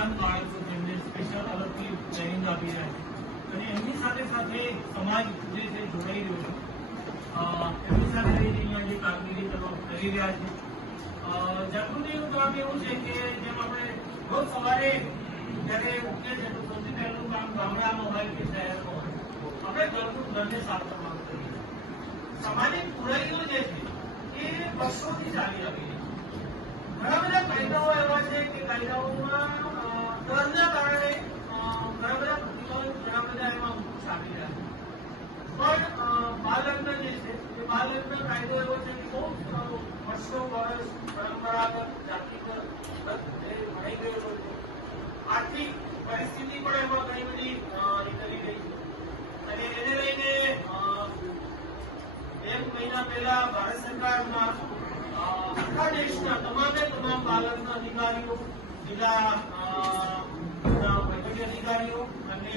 દિવ્યાંગ બાળકો જેમને સ્પેશિયલ અલગથી ટ્રેનિંગ આપી રહ્યા છે અને એમની સાથે સાથે સમાજ જે છે જોડાઈ રહ્યો છે એમની સાથે અહીંયા જે કામગીરી કરી રહ્યા છે જાગૃતિનું કામ એવું છે કે જેમ આપણે રોજ સવારે જ્યારે ઉઠીએ છીએ તો સૌથી પહેલું કામ ગામડામાં હોય કે શહેરમાં હોય આપણે ઘરને સાફ કરવાનું કરીએ. સામાજિક બુરાઈઓ જે છે એ વર્ષોથી ચાલી આવી છે. ઘણા બધા કાયદાઓ એવા છે કે કાયદાઓમાં ડરના કારણે ઘણા બધા પ્રતિબંધ ઘણા બધા એમાં સામી રહ્યા છે. પણ બાલ લગ્ન જે છે એ બાલ લગ્ન કાયદો એવો છે કે બહુ વર્ષો વર્ષ પરંપરાગત જાતિગત ભણાઈ ગયેલો છે. આર્થિક પરિસ્થિતિ પણ એમાં ઘણી બધી નીકળી ગઈ છે અને એને લઈને 1 મહિના પહેલા ભારત સરકારમાં આખા દેશના તમામ બાલકના અધિકારીઓ, જિલ્લા વહીવટી અધિકારીઓ અને